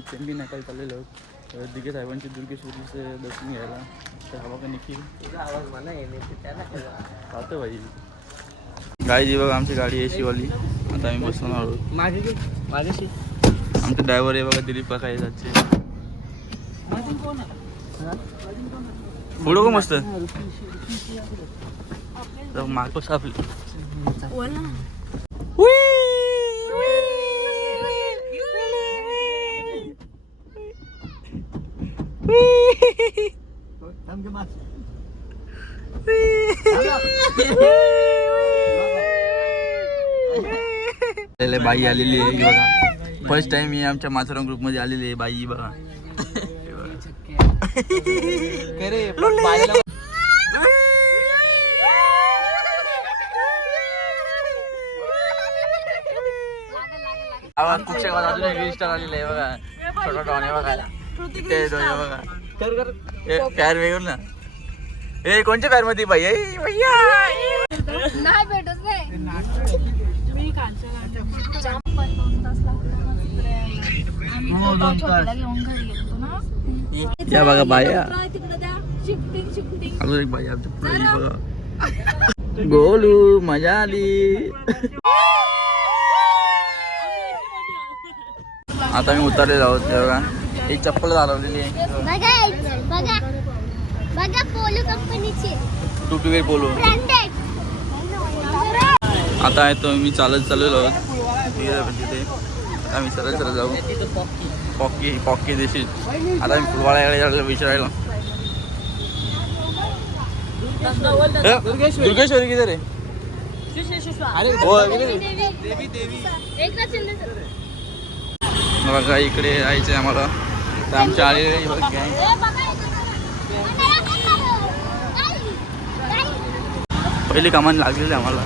आम्ही पेंडी नाकायला चाललेलो आहोत. दिगे साहेबांची दुर्गेश्वरीचं दर्शन घ्यायला. तर हवा का निखिल? पाहतो भाई. गाडी जी बघा आमची गाडी एसी वाली आता आम्ही बसणार आहोत. मागे घे मागेशी आमचे ड्रायव्हर आहे बघा दिलीप काका जायचे पुढं का मस्त? मार्कस आपली बाई आलेली आहे बघा. फर्स्ट टाइम मी आमच्या माथुराम ग्रुपमध्ये आलेली आहे बाई बघा. आवाज कुठच्या अजून एक आलेलं आहे बघा. छोटा डॉन आहे बघा तिथे बघा. कर कर. ए, पॅर वेगळं ना. ए कोणत्या पॅरमध्ये बाई? ए, भैया! नाही भेटत नाही ना या. बघा बाया. अजून एक बाई आमच्या पुढे ही बघा. गोलू मजा आली. आता मी उतरलेलो आहोत हे बघा. ही चप्पल घालवलेली आहे. बघा बघा. बघा पोलो कंपनीची. टू वेळ पोलो. ब्रँडेड आता आहे तो मी चालत चाललेलो आहोत. तिथे. मी सरळ सरळ जाऊ. पॉकी पॉकी देशील आता मी फुलवाळ्याकडे विचारायला. दुर्गेश्वरी किती रे? हो, किती रे? बघा इकडे यायचं आम्हाला. तर आमच्या आलेले पहिली कामान लागलेली आम्हाला.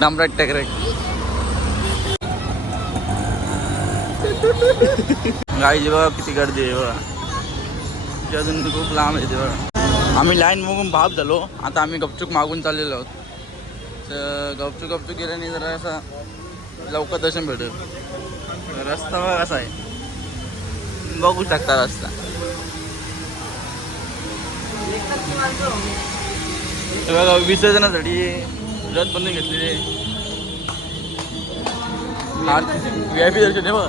डांबराट टॅकरेट गाडी बघा किती गर्दी आहे बघा अजून खूप लांब आहे ते बघा आम्ही लाईन मागून भाप झालो. आता आम्ही गपचूक मागून चाललेलो आहोत. तर गपचू गपचूक गेल्याने जरा असा लवकर दर्शन भेटेल रस्ता बघा कसा आहे. बघू शकता रस्ता. बघा विसर्जनासाठी रथ बंद घेतलेले व्ही आय पी दर्शन आहे बघ.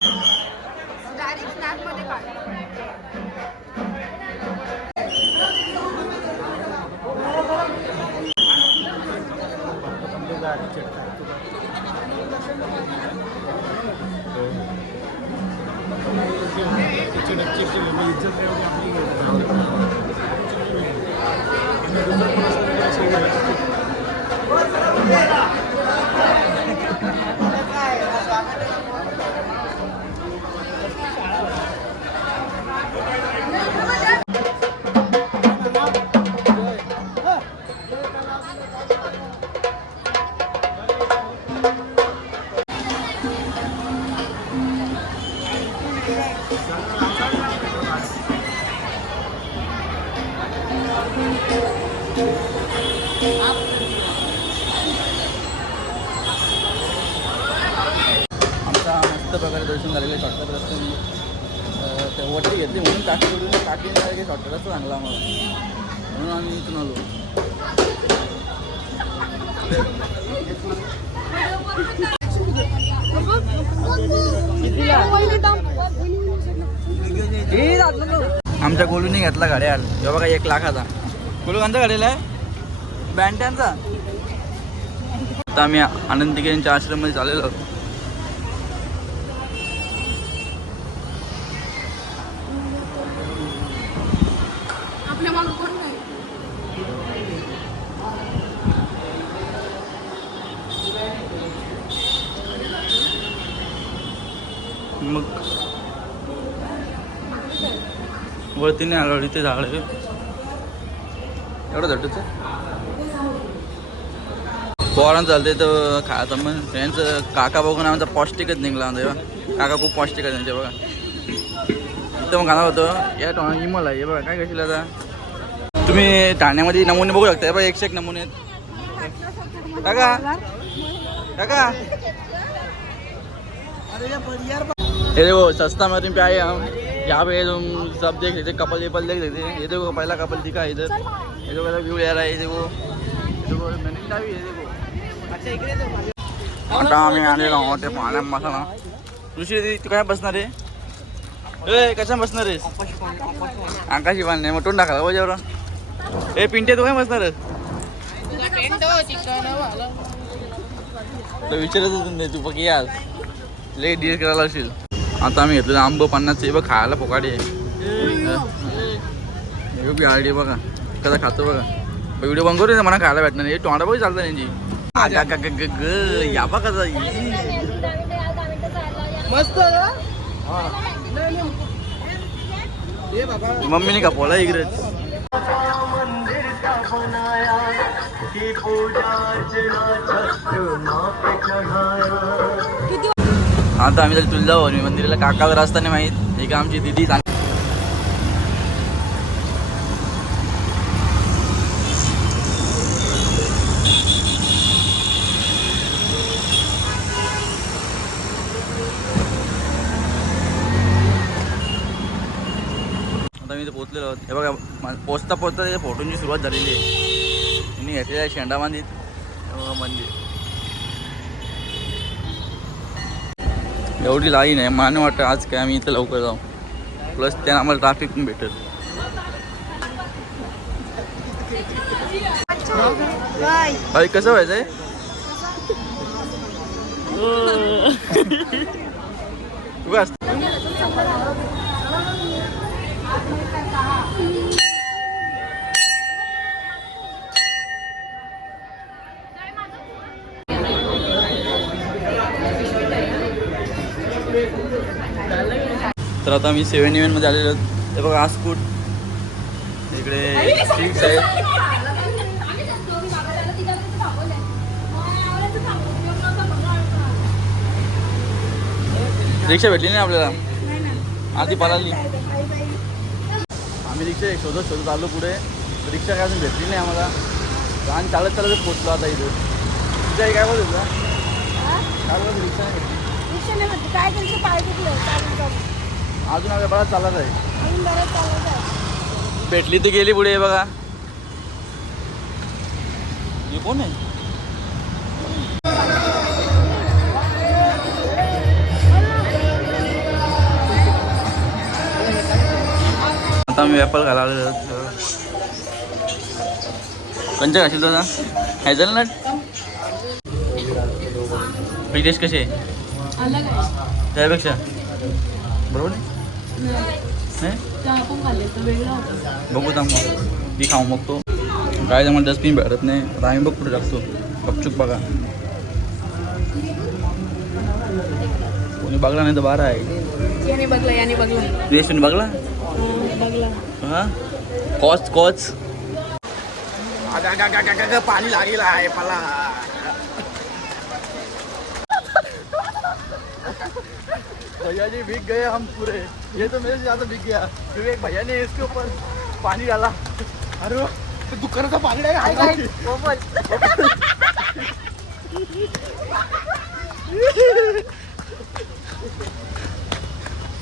आमचा मस्त प्रकारे दर्शन झालेलं आहे शॉर्टकट रस्त्याने अं, ते वटी घेतली म्हणून टाकी सोडून टाकीने डायरेक्ट शॉर्टकट रस्ता चांगला आम्हाला म्हणून आम्ही इथून आलो आमच्या गोलूने घेतला घड्याल जेव्हा काही एक लाखाचा गोलू कोणता घडेल आहे? बँट्यांचा? आता आम्ही आनंदिकेंच्या आश्रममध्ये चाललेलो वरती नाही आलं ते झाड एवढं झटूच पोरांना चालते तर खायचं मग त्यांचं काका बघून आमचा पौष्टिकच निघला म्हणजे बघा काका खूप पौष्टिक आहे त्यांचे बघा. इथं मग खाणार होतं. या टोणा इमल आहे हे बघा काय कशील आता तुम्ही ठाण्यामध्ये नमुने बघू शकता. बघा एकशे एक नमुने आहेत. काका? काका? अरे देखो सस्ता में पे हम यहाँ पे तुम सब देख लेते कपल वेपल देख लेते ये देखो पहला कपल दिखा इधर। ये देखो व्यू ले रहा है ये देखो। ये देखो मैंने क्या भी ये देखो। आता आम्ही आलेलो आहोत ते पाण्यात मसाला दुसरी ती तू काय बसणार आहे ए कशा बसणार आहेस आकाशी बांधणे मग तोंड टाकायला पाहिजे ए पिंटे तू काय बसणार आहेस विचारत होतो नाही तू पकी आज। लय करायला असेल आता आम्ही घेतलेलं आंब पन्नासचे बघ खायला पोकाडी आहे हे बी आयडी बघा कसा खातो बघा. व्हिडिओ बंद करू मला खायला भेटणार नाही. टोंडा बघ चालतं त्यांची ग ग ग ग या बा कसा मस्त मम्मीने का पोला इकडे आता आम्ही तुला जाऊ आणि मंदिराला काकावर असताना माहीत. एक आमची दिदी सांग आता मी इथे पोहोचलेलो आहोत. हे बघा पोचता पोचता त्या फोटोंची सुरुवात झालेली आहे. त्यांनी घेतलेल्या शेंडा बांधीत. मंदिर. एवढी लाईन आहे मान वाटतं आज काय आम्ही इथं लवकर जाऊ. प्लस त्यानं आम्हाला ट्राफिक पण भेटेल. अरे कसं व्हायचंय? तू काय तर आता आम्ही सेवन इव्हनमध्ये आलेलो आहोत. हे बघा आसपूट इकडे स्ट्रीट्स आहेत रिक्षा भेटली नाही आपल्याला? आधी पळाली. आम्ही रिक्षा शोधत शोधत आलो पुढे. रिक्षा काय अजून भेटली नाही आम्हाला. आणि चालत चालतच पोचलो आता इथे. तुझ्या आई काय बोलत होता? चालत रिक्षा नाही भेटली. काय त्यांचे पाय दुखले. अजून आम्ही बराच चालत आहे. अजून चालत आहे. भेटली तर गेली पुढे हे बघा. हे कोण आहे? आता मी ॲपल घाला कंचा घाशील दादा? हॅझलनट टेस्ट कशी आहे? अलग आहे. त्यापेक्षा. बरोबर नाही नाही बघू थांब मग ती खाऊ मग तो काय जमा डस्टबिन भेटत नाही. आता आम्ही बघ कुठे टाकतो. गपचूप बघा. कोणी बघला नाही तर बारा आहे. याने बघला याने बघला. रेस्टोरंट बघला? बघला हा? कॉच कॉच. पाणी लागेल आहे मला भैया जी भीग गए हम पूरे। ये तो मेरे से ज्यादा भीग गया। क्योंकि एक भैया ने इसके ऊपर पानी डाला। अरे दुकानाचा पाणी डाल।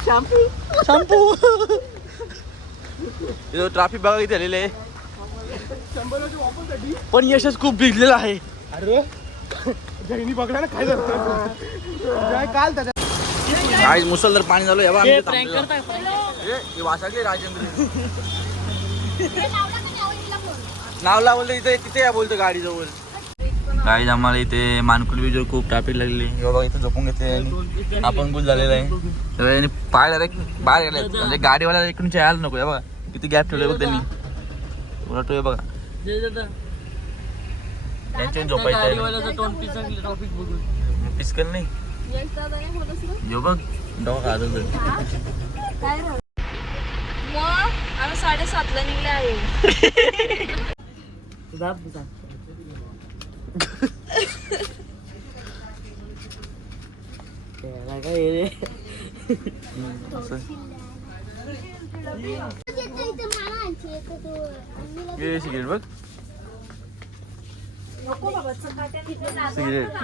शॅम्पू शॅम्पू ट्राफिक बघा किती आलेले आहे. पण यशच खूप भिजलेलं आहे. अरे काय मुसलधार पाणी झालं या थांबलेलो. ए, हे वासाडले राजेंद्र. नाव लावलं इथे तिथे या बोलतो गाडी जवळ काही आम्हाला इथे मानकुल बीजवर खूप ट्रॅफिक लागली. बघा इथे झोपून घेते आणि आपण गुल झालेला आहे. तर याने पाय डायरेक्ट बाहेर गेले. म्हणजे गाडीवाला इकडून यायला नको बघा. किती गॅप ठेवले बघ त्यांनी. उलट हे बघा. त्यांच्या झोपायचं पिस्कल नाही. यो बघ डोका खात होतं. मग आम्ही साडेसातला निघले आहे. काय सिगरेट बघ. सिगरेट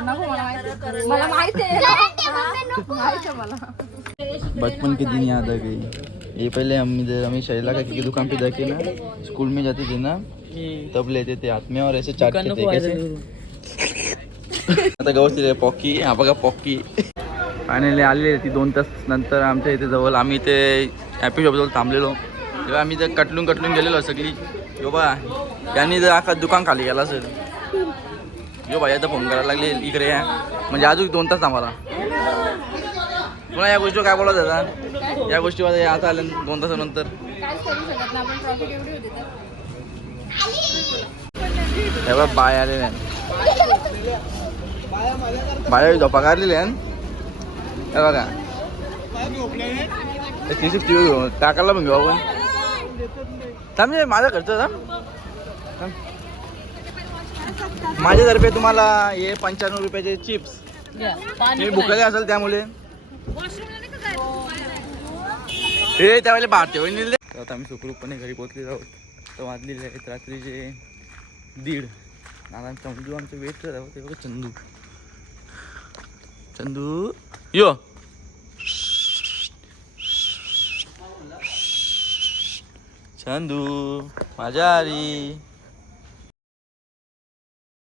मला माहिती. आहे. मला. बचपन के दिन याद आ गई ये पहले हम इधर हमें शैला का की दुकान पे जाके ना स्कूल में जाते थे ना तब लेते थे हाथ में और ऐसे चाटते थे कैसे? आता गवसलेली पॉकी. हा बघा पॉकी. फायनली आलेली ती दोन तास नंतर आमच्या इथे जवळ. आम्ही इथे हॅपी शॉपजवळ थांबलेलो. तेव्हा आम्ही इथे कटलून कटलून गेलेलो सगळी. यो बा त्यांनी जर अख्खा दुकान खाली गेला असेल. यो भाई आता फोन करायला लागले इकडे या. म्हणजे अजून दोन तास आम्हाला पुन्हा या गोष्टीवर काय बोलत आता? या गोष्टीवर आता आल्या दोन तासानंतर. एवढा तेव्हा बाय आलेले बाया झोपा काढलेले आहे हे बघा. सी सिक्स्टी टाकायला पण घेऊ आपण. थांब माझा खर्च थांब. थांब. माझ्यातर्फे तुम्हाला हे पंच्याण्णव रुपयाचे चिप्स. तुम्ही भुकले असाल त्यामुळे. हे त्यावेळेला भारतीय वहिनी तर आता आम्ही सुखरूपपणे घरी पोहोचलेलो आहोत. तर वाजलेले आहेत रात्रीचे दीड. आमचा चंदू आमचं वेट करत आहोत ते बघा चंदू. चंदू यो. चंदू माझ्या आरी